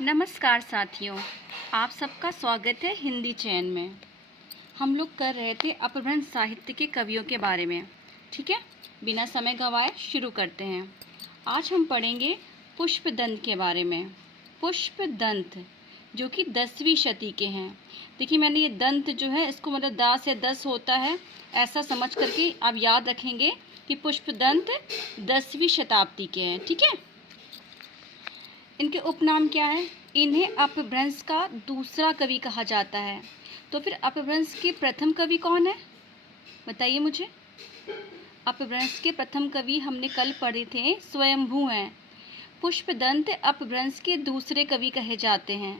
नमस्कार साथियों, आप सबका स्वागत है हिंदी चैन में। हम लोग कर रहे थे अपभ्रंश साहित्य के कवियों के बारे में। ठीक है, बिना समय गंवाए शुरू करते हैं। आज हम पढ़ेंगे पुष्पदंत के बारे में। पुष्पदंत जो कि 10वीं शती के हैं। देखिए, मैंने ये दंत जो है इसको मतलब दा से 10 होता है, ऐसा समझ करके आप याद रखेंगे कि पुष्पदंत 10वीं शताब्दी के हैं। ठीक है, इनके उपनाम क्या है? इन्हें अपभ्रंश का दूसरा कवि कहा जाता है। तो फिर अपभ्रंश के प्रथम कवि कौन है, बताइए मुझे। अपभ्रंश के प्रथम कवि हमने कल पढ़े थे, स्वयंभू हैं। पुष्पदंत अपभ्रंश के दूसरे कवि कहे जाते हैं।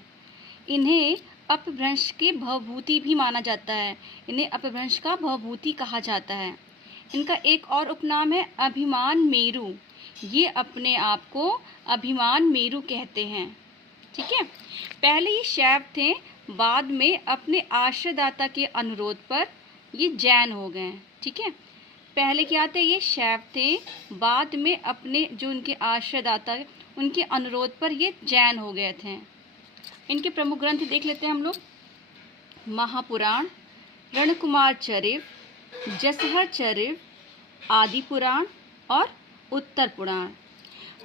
इन्हें अपभ्रंश के भवभूति भी माना जाता है। इन्हें अपभ्रंश का भवभूति कहा जाता है। इनका एक और उपनाम है अभिमान मेरु। ये अपने आप को अभिमान मेरु कहते हैं। ठीक है, पहले ये शैव थे, बाद में अपने आश्रयदाता के अनुरोध पर ये जैन हो गए। ठीक है, पहले क्या थे? ये शैव थे, बाद में अपने जो उनके आश्रयदाता उनके अनुरोध पर ये जैन हो गए थे। इनके प्रमुख ग्रंथ देख लेते हैं हम लोग। महापुराण, रणकुमार चरिव, जसहर चरिव, आदि पुराण और उत्तर पुराण।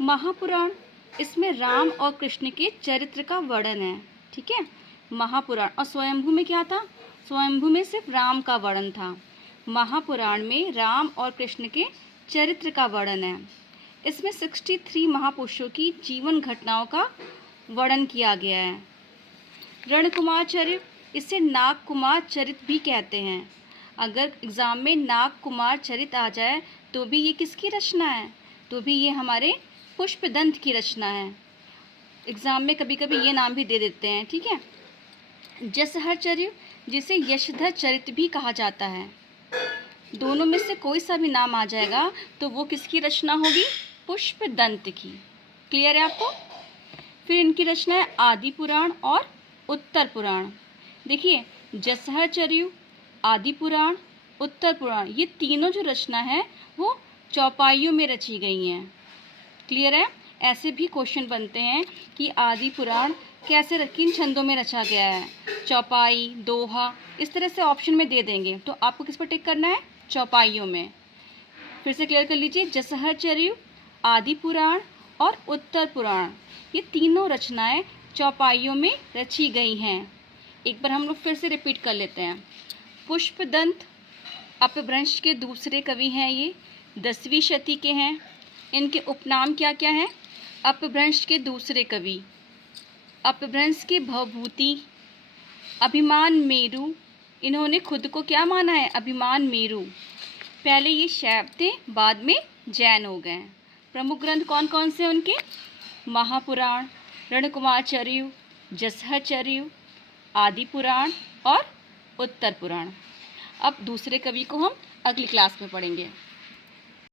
महापुराण, इसमें राम और कृष्ण के चरित्र का वर्णन है। ठीक है, महापुराण। और स्वयंभू में क्या था? स्वयंभू में सिर्फ राम का वर्णन था। महापुराण में राम और कृष्ण के चरित्र का वर्णन है। इसमें 63 महापुरुषों की जीवन घटनाओं का वर्णन किया गया है। रणकुमार चरित, इसे नाग कुमार चरित भी कहते हैं। अगर एग्ज़ाम में नाग कुमार चरित आ जाए तो भी ये किसकी रचना है? तो भी ये हमारे पुष्पदंत की रचना है। एग्ज़ाम में कभी कभी ये नाम भी दे देते हैं। ठीक है, जसहर चरित, जिसे यशधर चरित भी कहा जाता है। दोनों में से कोई सा भी नाम आ जाएगा तो वो किसकी रचना होगी? पुष्पदंत की। क्लियर है आपको? फिर इनकी रचना है आदि पुराण और उत्तर पुराण। देखिए, जसहर चरित, आदि पुराण, उत्तर पुराण, ये तीनों जो रचना है वो चौपाइयों में रची गई हैं। क्लियर है? ऐसे भी क्वेश्चन बनते हैं कि आदि पुराण कैसे किन छंदों में रचा गया है, चौपाई, दोहा, इस तरह से ऑप्शन में दे देंगे। तो आपको किस पर टिक करना है? चौपाइयों में। फिर से क्लियर कर लीजिए, जसहर चरित, आदि पुराण और उत्तर पुराण, ये तीनों रचनाएं चौपाइयों में रची गई हैं। एक बार हम लोग फिर से रिपीट कर लेते हैं। पुष्पदंत अपभ्रंश के दूसरे कवि हैं। ये 10वीं शती के हैं। इनके उपनाम क्या क्या हैं? अपभ्रंश के दूसरे कवि, अपभ्रंश के भवभूति, अभिमान मेरु। इन्होंने खुद को क्या माना है? अभिमान मेरु। पहले ये शैव थे, बाद में जैन हो गए। प्रमुख ग्रंथ कौन कौन से उनके? महापुराण, रणकुमार चरिव, जसहर चरिव, आदि पुराण और उत्तर पुराण। अब दूसरे कवि को हम अगली क्लास में पढ़ेंगे।